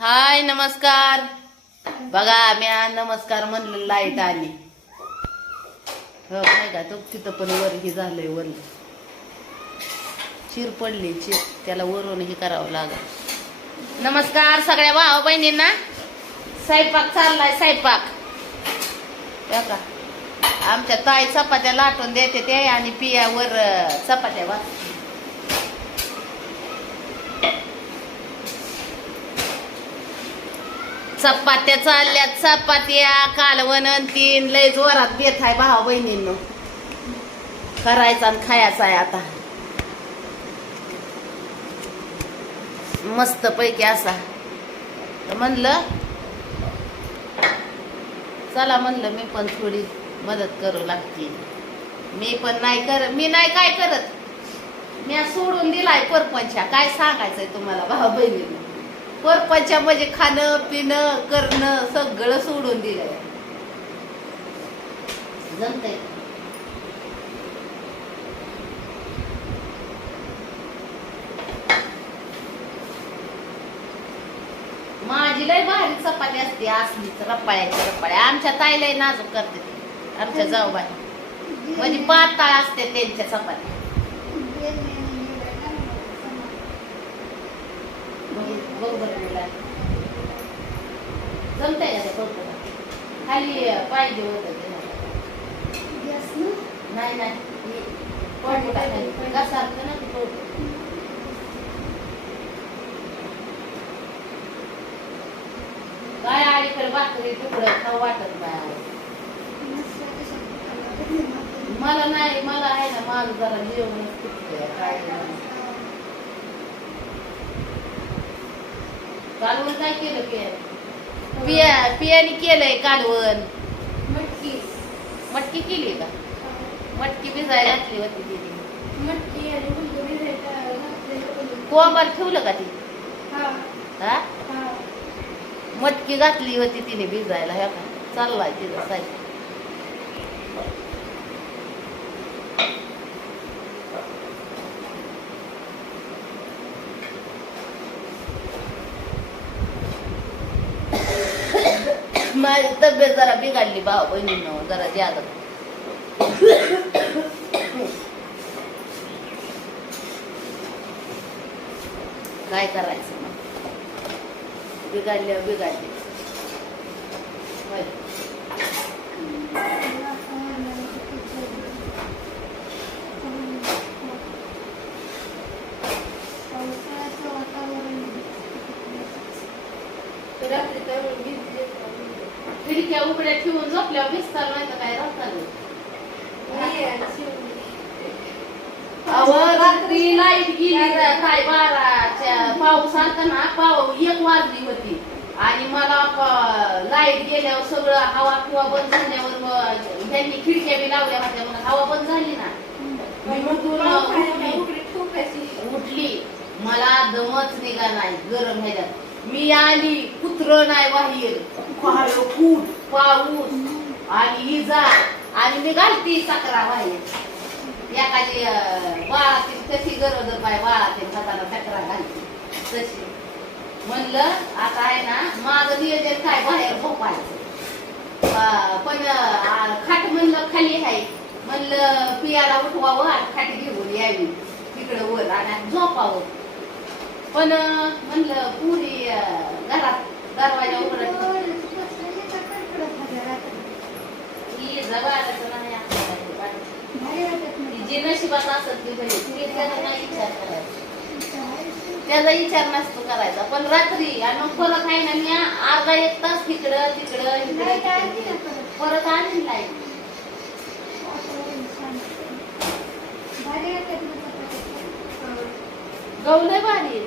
हाय नमस्कार. बघा म्या नमस्कार म्हणलं लाइट आली. हो नाही का? तो तिथं पण वर हे झालंय वर. चिर पडली चिर. त्याला वरून हे करावं लागल. नमस्कार सगळ्या भावा बहिणींना. स्वयंपाक चाललाय स्वयंपाक. का आमच्या ताई चपात्या लाटून देते ते आणि पियावर वर चपात्या वाच चपात्या चालल्यात चपात्या कालवण तीन. लय जोरात बेत आहे भावा बहिणींनो. करायचा आणि खायचा आहे आता. मस्त पैकी असा. म्हणलं चला म्हणलं मी पण थोडी मदत करू लागते मी पण नाही कर मी नाही काय करत. मी आज सोडून दिलाय परपंचा. काय सांगायचंय तुम्हाला भावा बहिणींनो? परपंचा म्हणजे खाणं पिणं करणं सगळं सोडून दिलंय. जमतंय? माझी लय भारी चपाती असते असलीच रपाळ्याची रपाळ्या आमच्या ताई लय नाजूक करते. आमच्या जाऊबाई. म्हणजे पाताळ असते त्यांच्या चपात्या बरं मुला. जमतंय का ते? खाली पाहिजे होतं ते नाही नाही खाली. घासारतं ना ते. काय अलीकडे भाकरी तुकडं खाऊ वाटत नाही मला नाही मला आहे ना माझं जरा जेवण चुकतंय काय कालवण काय केलं पिया पिया पियाने केलंय कालवण. मटकी. केली का? मटकी भिजायला घातली होती तिने. कोंबार ठेवलं का ती? हा. मटकी घातली होती तिने भिजायला ह्या का? चाललाय तिचा साईड माझी तब्येत जरा बिघडली भाऊ बहिणीनं जरा ज्यादा काय करायचं मग? बिघडल्यावर बिघडले. खिडक्या उघड्या ठेवून झोपल्यावर भिजताल नाही तर काय राहतात अहो रात्री लाइट गेली काय बाराच्या पाऊस आलता ना पाव एक वाजली होती. आणि मला लाइट गेल्यावर सगळं हवा किंवा बंद झाल्यावर ह्यांनी खिडक्या बी लावल्या होत्या मग हवा बंद झाली ना. उठली. उठली. मला दमच निघा नाही गरम ह्याच्यात. मी आली कुत्र नाही बाहेर. फूट पाऊस आणि इजा. आणि मी घालती साखरा बाहेर. एखादी अं, बाळातील कशी गरज बाय बाळातील हाताला चक्रा घालते. तशी. म्हणलं आता आहे ना माझं नियोजन काय बाहेर झोपायचं. अं, पण खाट म्हणलं खाली आहे. म्हणलं पियाला उठवावं आणि खाट घेऊन यावी. तिकडं वर आणि झोपावं. पण म्हणलं पुरी घरात दरवाजा उघडत ही जबाडाचं नाही आपल्याला. ती जे नशिबात नाही विचार करायचा. त्याचा विचार नसतो करायचा. पण रात्री आणि मग परत आहे ना मी अर्धा एक तास तिकडं तिकडं इकडं परत. आणली लाइट. गवलंय भारी आहे.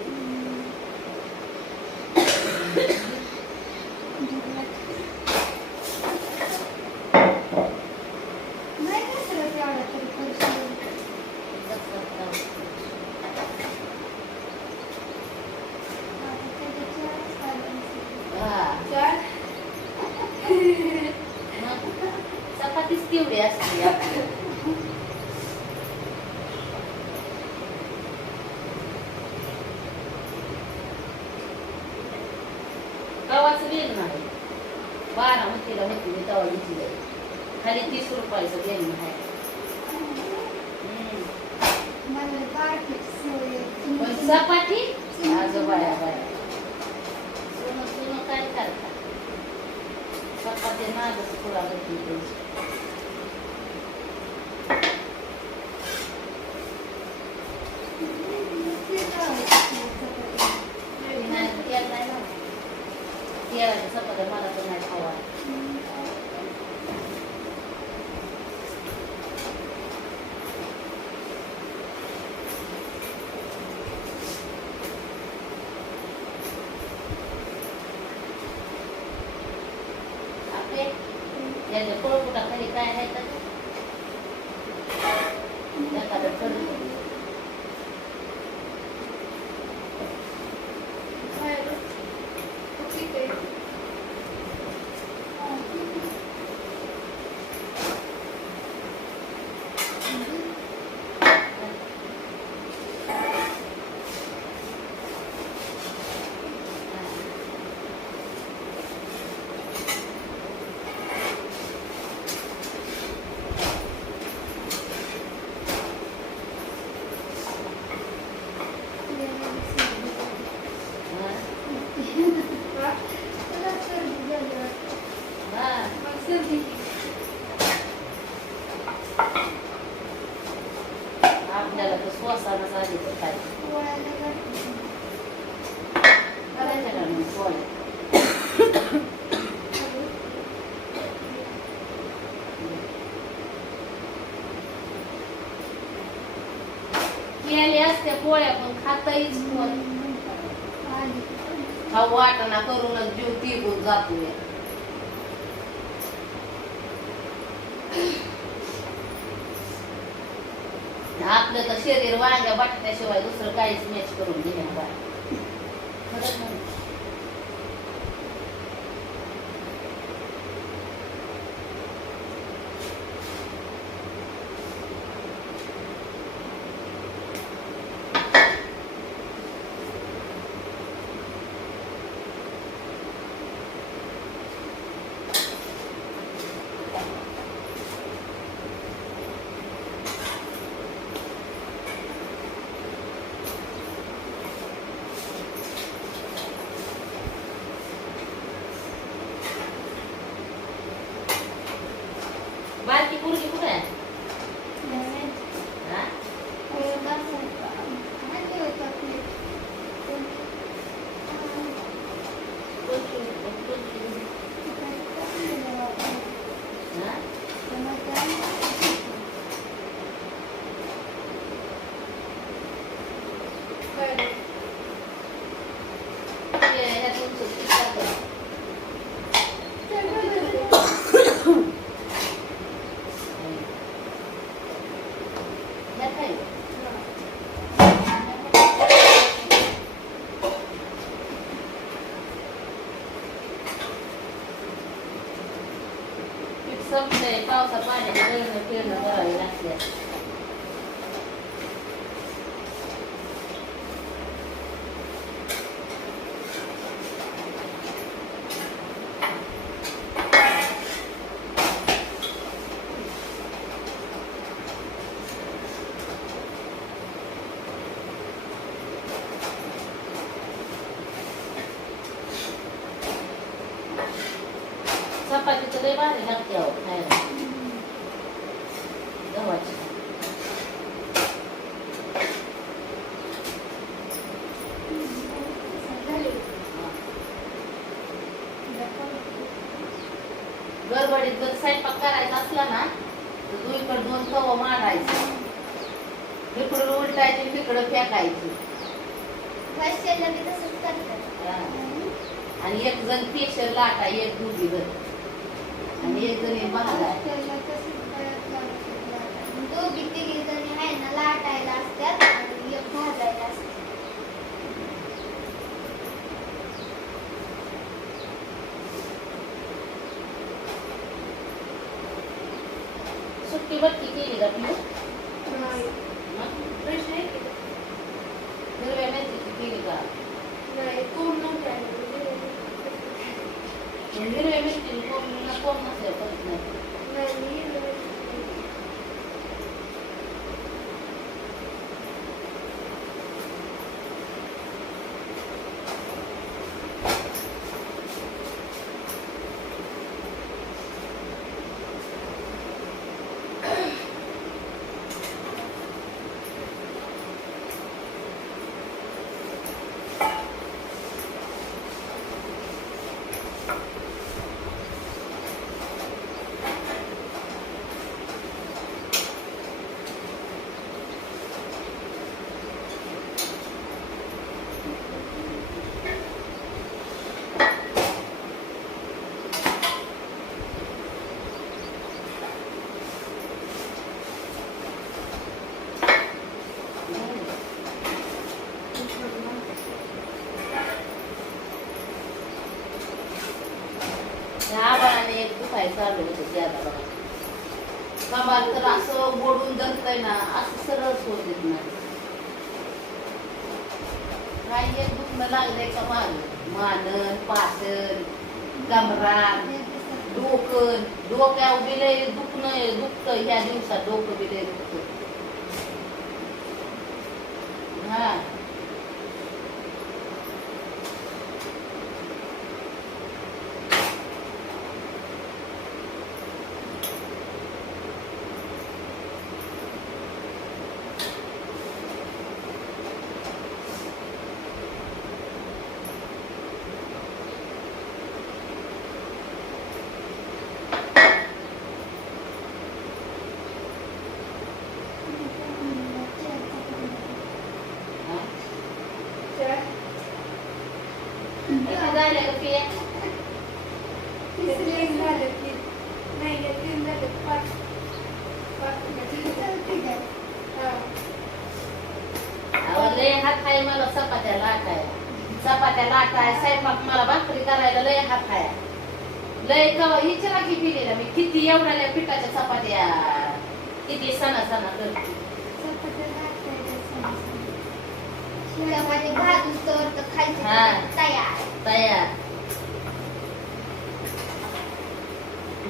हा. मग चपातीच तेवढी असते आपली. बेल नाही. बारामतीला होती मी तेव्हा घेतली. खाली तीस रुपयाचं बेल हम्म. पण चपाती? आजोबाया बाया सोनं सोनं काय करता? चपाती माझंच पुरा होती त्यांची ती नाही तेल नाही ना तेलाच्या चपात्या मला तर नाही खावा आपले याच्या पोळपुटा खाली काय आहे तर एखादं कडू आपल्याला तर श्वासानं झाली तर काय करायचं का मग पोळ्या? असते पोळ्या पण खाताहीच कोण खाऊ वाटणा करूनच जीव तिकून जातो आपलं तर शरीर वांग्या बटाट्याशिवाय दुसरं काहीच मॅच करून घेण्या गडबडीत जर स्वयंपाक करायचा असला ना तर दुईकडे दोन तव मांडायचं. इकडून उलटायची तिकडं फेकायची. आणि एक जण पेशर लाटा एक दुधी जण आणि एक जण महागाय दोघी तिघी जणी आहे ना लाटायला असतात आणि एक भाजायला असतात सुट्टी बट्टी केली का तुम्ही प्रश्न आहे की हिरव्या मेथीची केली का? नाही कोण नव्हतं कोण कोण नसल्या परत नाही नाही त्या आबाळाने चार लोक होते होतं ज्यादा तर असं बोडून धरतय ना असं सरळ सोड देत नाही काही एक दुखणं लागलंय का माग मानन पाटण कमरान डोकं डोक्या बिले दुखणं दुखतं ह्या दिवसात डोकं बिले दुखतं हा. किती झाले का पिया अहो, लय हात आहे मला चपात्या लाटाय चपात्या लाटाय स्वयंपाक मला भाकरी करायला लय हात आहे लय कवा हिचरा की पिलेला मी. किती एवढ्या पिठाच्या चपात्या. किती सणा सणा करते हा. तयार.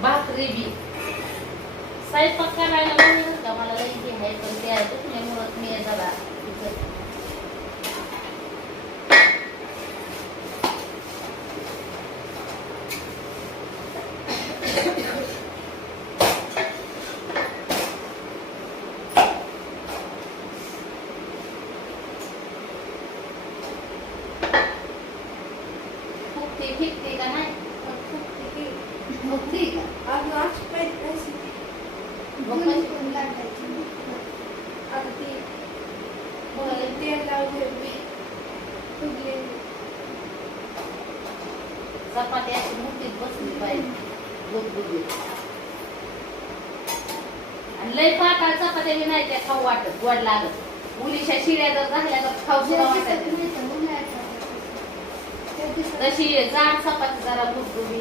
भाकरी बी स्वयंपाक करायला का? मला लई आहे पण त्या दुखण्यामुळं मी जरा तिथं फुकते फिकते का नाही फुकते का मग कशी- चपाती अशी मोठीच बसली पाहिजे आणि लय पाताळ चपात्या बी नाही त्या खाऊ वाटत गोड लागत. मुलीच्या शिड्या जर झाल्या तर खाऊ सुद्धा वाटत तशी जाड चपाती जरा गुबगुबीत लागते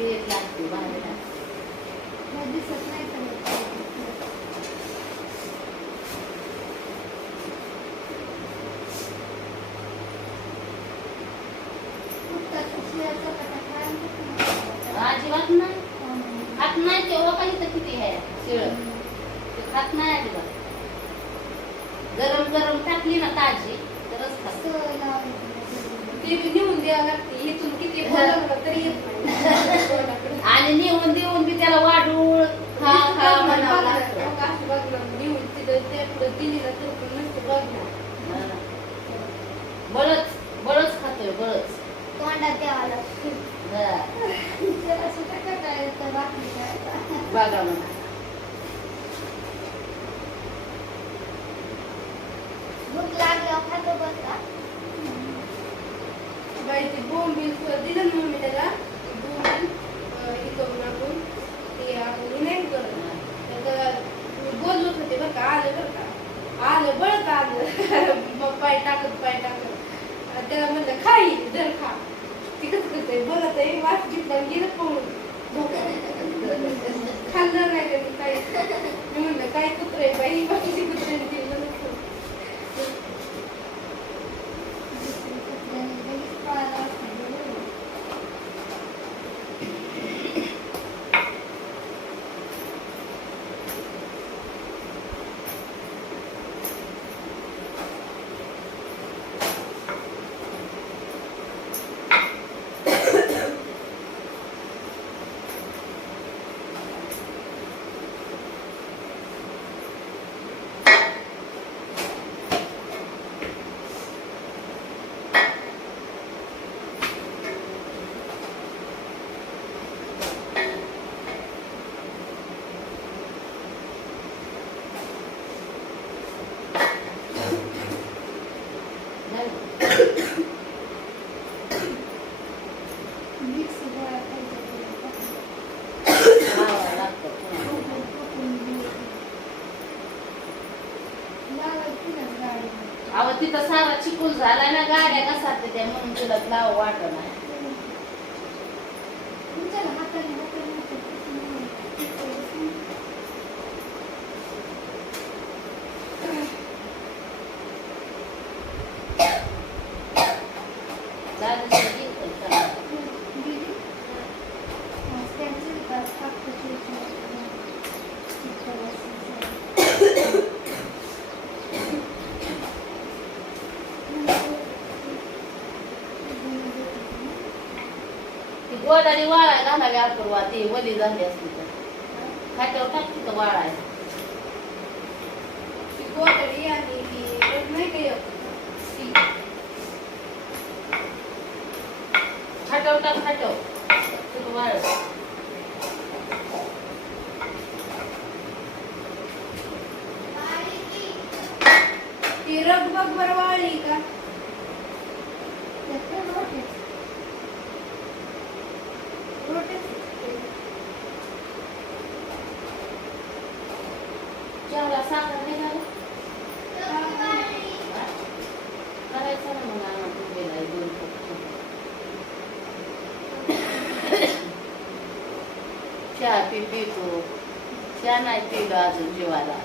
दिसत नाही अजिबात नाही खात नाही तेव्हा काही तर किती आहे शिळ ते खात नाही अजिबात गरम गरम टाकली ना ताजी तरच खात ते बी नेऊन द्यावं लागते इथून किती बोलावलं तरी येत नाही आणि नेऊन देऊन बी त्याला वाढूळ खा खा म्हणावं लागतं असं बघणार नेऊन तिथं ते पुढं दिलेलं तर पण नसतं बघणार हा ना. बळच बळच खातोय बळच तोंडात द्यावा लागतो हा. त्याला सुद्धा कंटाळा येतो बाकी काय बघा म्हणा भूक लागल्यावर खातो बसला बाई ते बोंबील दिलं ना मम्मी त्याला बोंबील अं, हे करून आपण ते आपण हे नाही करत तर मी बोलत होते बरं का आलं बरं का आलं बळत आलं मग पाय टाकत पाय टाकत आणि त्याला म्हणलं खाई जर खा ती कसं करते बघत आहे वास घेतला आणि गेलं पळून खाल्लं नाही त्यांनी काही मी म्हणलं काय कुत्रे बाई बाकीची कुत्रे ते म्हणत लगेच पळाला असतो. तिथं सारा चिकूल झाला ना गाड्या कसा त्या म्हणून तुला लाव वाटत नाही तुमच्या हाताने हाताने हाताने. झालं तर घे पण चला. दीदी, हा, stencil का? कागदाची ती गोदाडी वाळाय घालावी आपण वा ती वली झाली असली तर खाट्यावर टाक तिथं वाळायला ती गोधडी आणि एक नाही का एक? ती. खाट्यावर टाक खाट्यावर तिथं वाळ ती रग बग बरं वाळली का चहाला साखर नाही घालत करायचं ना मग आणून तुझ्याला एक दोन कप चहा पी पितो चहा नाही पिलो अजून जीवाला.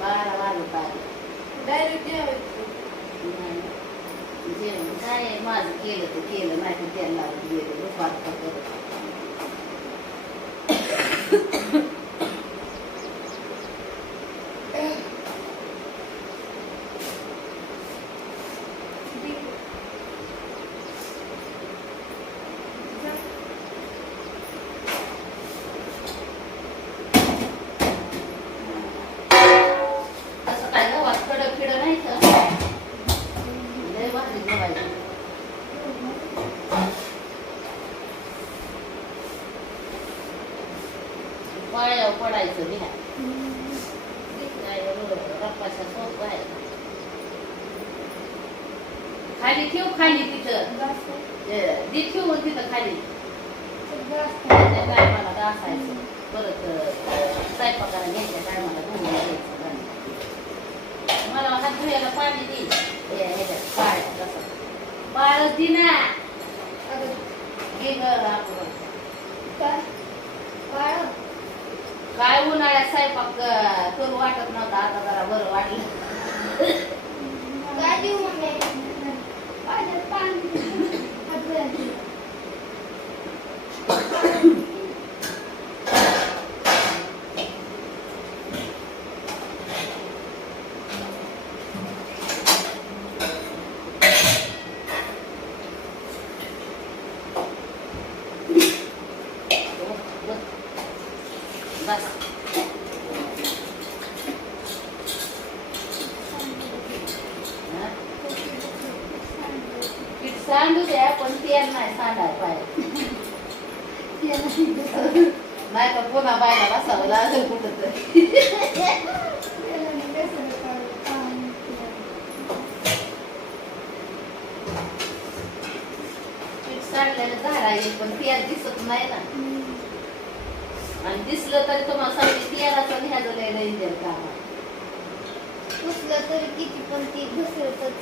बारा वाजत. आले डायरेक्ट नाही. जेवण काय आहे, माझं केलं तर केलं नाही तर त्याला लावून गेलं दुपारचं करत असं काय गव्हात कडक फिडं नाही तर लय भारी जेवायचं पायावर पडायचं घ्या काय एवढं रप्पाच्या सोप आहे खाली ठेव खाली तिथं ए, ती ठेवून तिथं खाली त्या टायमाला घासायचं परत अं, स्वयंपाकाला घ्यायच्या टायमाला धुवून घ्यायचं भांडी. मला हात धुवायला पाणी दे हे ह्याच्यात पाळ्यात तसं पाळत दे ना घे गं आपण काय उन्हाळ्यात स्वयंपाक करू वाटत नव्हता. आता जरा बरं वाटलं. बस हा? पीठ सांडू द्या पण तेल नाही सांडाय पाहिजे. नाही तर पुन्हा बायला बसावं लागेल कुठं तरी काढलेलं सांडलेलं आहे पण तेल दिसत नाही ना. आणि दिसलं तरी तुम्हाला सांगते तेलाचं ह्याचं लय डेंजर काम आहे. पुसलं तरी किती पण ती घसरतच.